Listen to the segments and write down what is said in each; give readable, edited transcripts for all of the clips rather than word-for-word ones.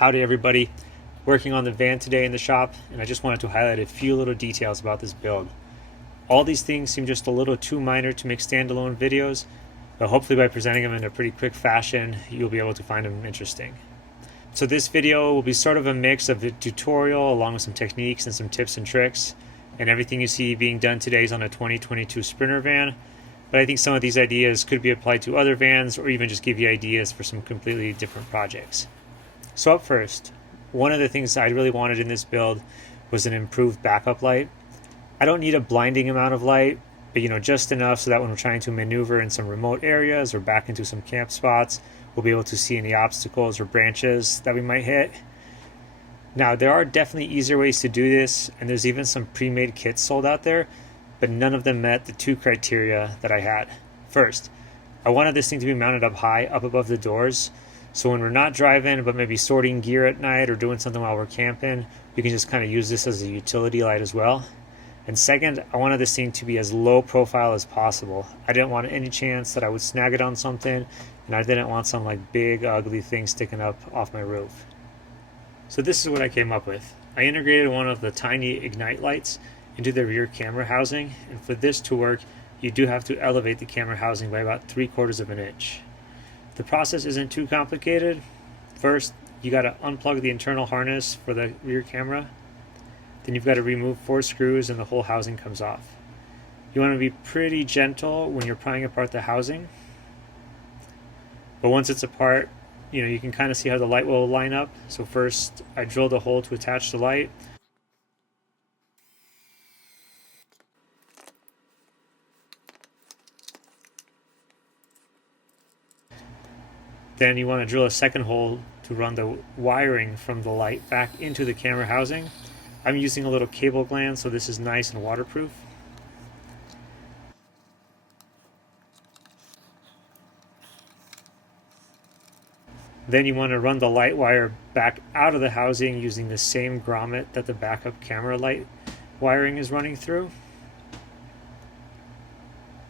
Howdy everybody, working on the van today in the shop, and I just wanted to highlight a few little details about this build. All these things seem just a little too minor to make standalone videos, but hopefully by presenting them in a pretty quick fashion, you'll be able to find them interesting. So this video will be sort of a mix of a tutorial along with some techniques and some tips and tricks, and everything you see being done today is on a 2022 Sprinter van, but I think some of these ideas could be applied to other vans or even just give you ideas for some completely different projects. So up first, one of the things I really wanted in this build was an improved backup light. I don't need a blinding amount of light, but just enough so that when we're trying to maneuver in some remote areas or back into some camp spots, we'll be able to see any obstacles or branches that we might hit. Now, there are definitely easier ways to do this, and there's even some pre-made kits sold out there, but none of them met the two criteria that I had. First, I wanted this thing to be mounted up high, up above the doors, so when we're not driving, but maybe sorting gear at night or doing something while we're camping, we can just kind of use this as a utility light as well. And second, I wanted this thing to be as low profile as possible. I didn't want any chance that I would snag it on something, and I didn't want some big ugly thing sticking up off my roof. So this is what I came up with. I integrated one of the tiny Ignite lights into the rear camera housing, and for this to work, you do have to elevate the camera housing by about 3/4 of an inch. The process isn't too complicated. First, you got to unplug the internal harness for the rear camera. Then you've got to remove 4 screws and the whole housing comes off. You want to be pretty gentle when you're prying apart the housing. But once it's apart, you can kind of see how the light will line up. So first, I drilled a hole to attach the light. Then you want to drill a second hole to run the wiring from the light back into the camera housing. I'm using a little cable gland, so this is nice and waterproof. Then you want to run the light wire back out of the housing using the same grommet that the backup camera light wiring is running through.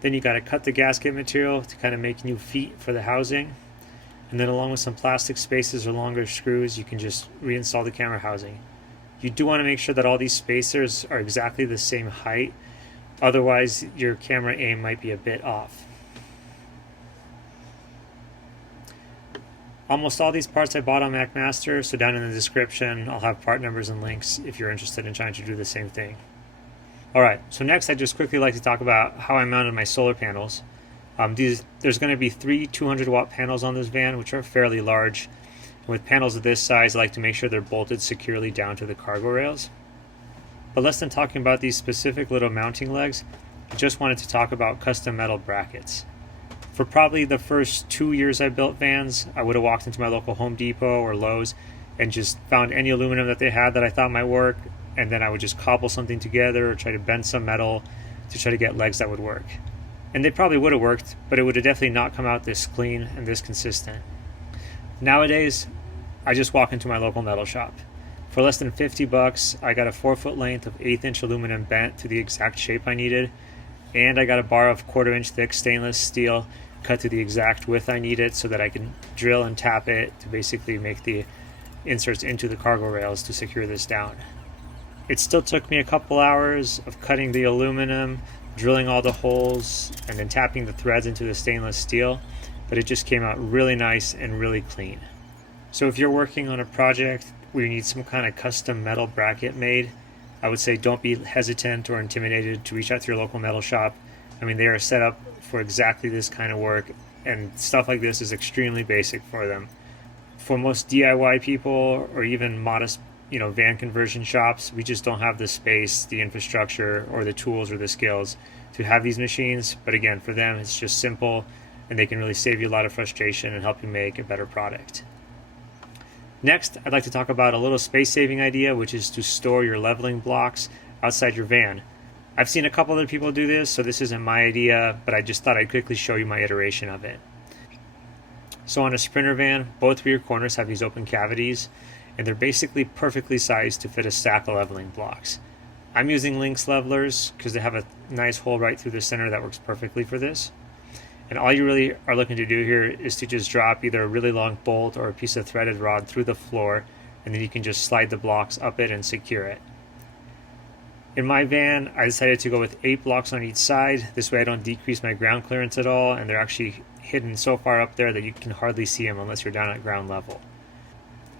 Then you got to cut the gasket material to kind of make new feet for the housing. And then along with some plastic spacers or longer screws, you can just reinstall the camera housing. You do want to make sure that all these spacers are exactly the same height, otherwise your camera aim might be a bit off. Almost all these parts I bought on MacMaster, so down in the description I'll have part numbers and links if you're interested in trying to do the same thing. Alright, so next I'd just quickly like to talk about how I mounted my solar panels. There's going to be 3 200-watt panels on this van, which are fairly large. With panels of this size, I like to make sure they're bolted securely down to the cargo rails. But less than talking about these specific little mounting legs, I just wanted to talk about custom metal brackets. For probably the first 2 years I built vans, I would have walked into my local Home Depot or Lowe's and just found any aluminum that they had that I thought might work, and then I would just cobble something together or try to bend some metal to try to get legs that would work. And they probably would have worked, but it would have definitely not come out this clean and this consistent. Nowadays, I just walk into my local metal shop. For less than $50, I got a 4-foot length of 1/8 inch aluminum bent to the exact shape I needed, and I got a bar of 1/4 inch thick stainless steel cut to the exact width I needed so that I can drill and tap it to basically make the inserts into the cargo rails to secure this down. It still took me a couple hours of cutting the aluminum, drilling all the holes, and then tapping the threads into the stainless steel, but it just came out really nice and really clean. So if you're working on a project where you need some kind of custom metal bracket made, I would say don't be hesitant or intimidated to reach out to your local metal shop. I mean, they are set up for exactly this kind of work, and stuff like this is extremely basic for them. For most DIY people or even modest van conversion shops, we just don't have the space, the infrastructure, or the tools or the skills to have these machines. But again, for them, it's just simple, and they can really save you a lot of frustration and help you make a better product. Next, I'd like to talk about a little space-saving idea, which is to store your leveling blocks outside your van. I've seen a couple other people do this, so this isn't my idea, but I just thought I'd quickly show you my iteration of it. So on a Sprinter van, both rear corners have these open cavities, and they're basically perfectly sized to fit a stack of leveling blocks. I'm using Lynx levelers because they have a nice hole right through the center that works perfectly for this. And all you really are looking to do here is to just drop either a really long bolt or a piece of threaded rod through the floor and then you can just slide the blocks up it and secure it. In my van, I decided to go with 8 blocks on each side. This way I don't decrease my ground clearance at all, and they're actually hidden so far up there that you can hardly see them unless you're down at ground level.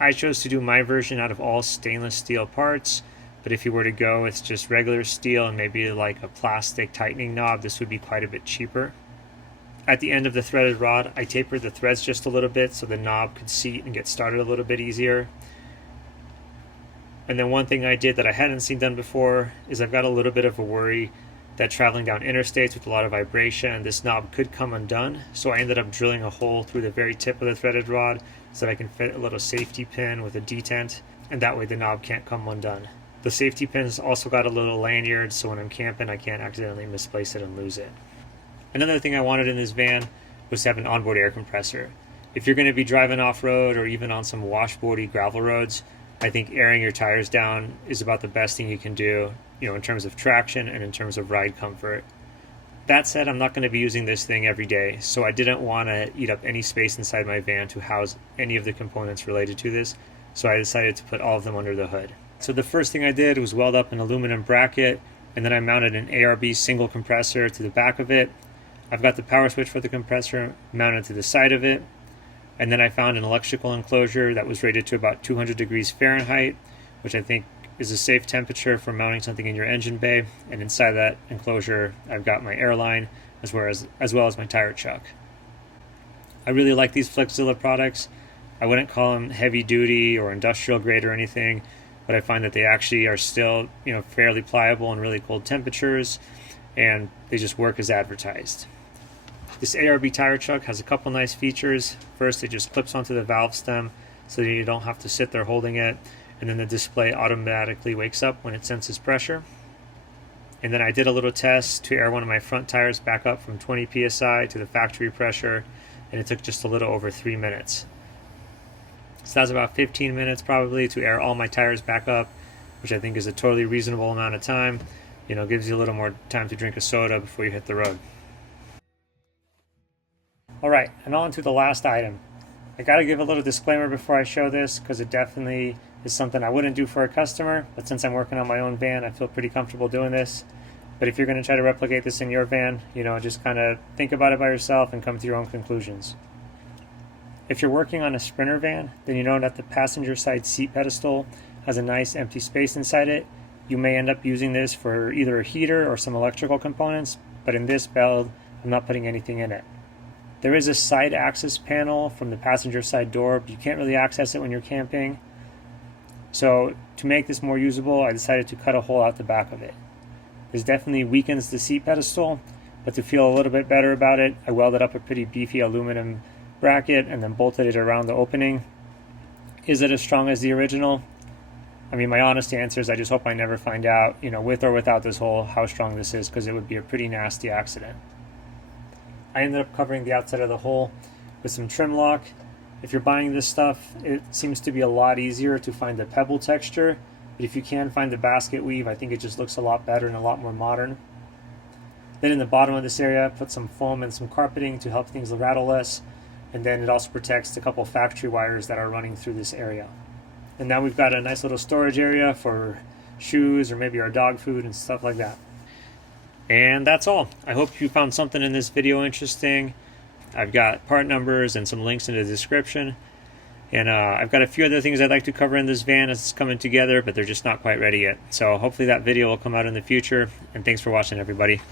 I chose to do my version out of all stainless steel parts, but if you were to go with just regular steel and maybe like a plastic tightening knob, this would be quite a bit cheaper. At the end of the threaded rod, I tapered the threads just a little bit so the knob could seat and get started a little bit easier. And then one thing I did that I hadn't seen done before is I've got a little bit of a worry that traveling down interstates with a lot of vibration, this knob could come undone. So I ended up drilling a hole through the very tip of the threaded rod so that I can fit a little safety pin with a detent, and that way the knob can't come undone. The safety pin's also got a little lanyard, so when I'm camping I can't accidentally misplace it and lose it. Another thing I wanted in this van was to have an onboard air compressor. If you're going to be driving off-road or even on some washboardy gravel roads, I think airing your tires down is about the best thing you can do, in terms of traction and in terms of ride comfort. That said, I'm not going to be using this thing every day, so I didn't want to eat up any space inside my van to house any of the components related to this, so I decided to put all of them under the hood. So the first thing I did was weld up an aluminum bracket, and then I mounted an ARB single compressor to the back of it. I've got the power switch for the compressor mounted to the side of it, and then I found an electrical enclosure that was rated to about 200 degrees Fahrenheit, which I think is a safe temperature for mounting something in your engine bay. And inside that enclosure, I've got my airline as well as my tire chuck. I really like these Flexzilla products. I wouldn't call them heavy duty or industrial grade or anything, but I find that they actually are still, fairly pliable in really cold temperatures, and they just work as advertised. This ARB tire chuck has a couple nice features. First, it just clips onto the valve stem so that you don't have to sit there holding it, and then the display automatically wakes up when it senses pressure. And then I did a little test to air one of my front tires back up from 20 psi to the factory pressure, and it took just a little over 3 minutes. So that's about 15 minutes probably to air all my tires back up, which I think is a totally reasonable amount of time. Gives you a little more time to drink a soda before you hit the road. Alright, and on to the last item. I gotta give a little disclaimer before I show this, because it definitely is something I wouldn't do for a customer, but since I'm working on my own van, I feel pretty comfortable doing this. But if you're going to try to replicate this in your van, just kind of think about it by yourself and come to your own conclusions. If you're working on a Sprinter van, then you know that the passenger side seat pedestal has a nice empty space inside it. You may end up using this for either a heater or some electrical components, but in this build, I'm not putting anything in it. There is a side access panel from the passenger side door, but you can't really access it when you're camping. So to make this more usable, I decided to cut a hole out the back of it. This definitely weakens the seat pedestal, but to feel a little bit better about it, I welded up a pretty beefy aluminum bracket and then bolted it around the opening. Is it as strong as the original? My honest answer is I just hope I never find out, with or without this hole, how strong this is, because it would be a pretty nasty accident. I ended up covering the outside of the hole with some trim lock. If you're buying this stuff, it seems to be a lot easier to find the pebble texture, but if you can find the basket weave, I think it just looks a lot better and a lot more modern. Then in the bottom of this area, I put some foam and some carpeting to help things rattle less, and then it also protects a couple factory wires that are running through this area. And now we've got a nice little storage area for shoes or maybe our dog food and stuff like that. And that's all. I hope you found something in this video interesting. I've got part numbers and some links in the description. And I've got a few other things I'd like to cover in this van as it's coming together, but they're just not quite ready yet. So hopefully that video will come out in the future. And thanks for watching, everybody.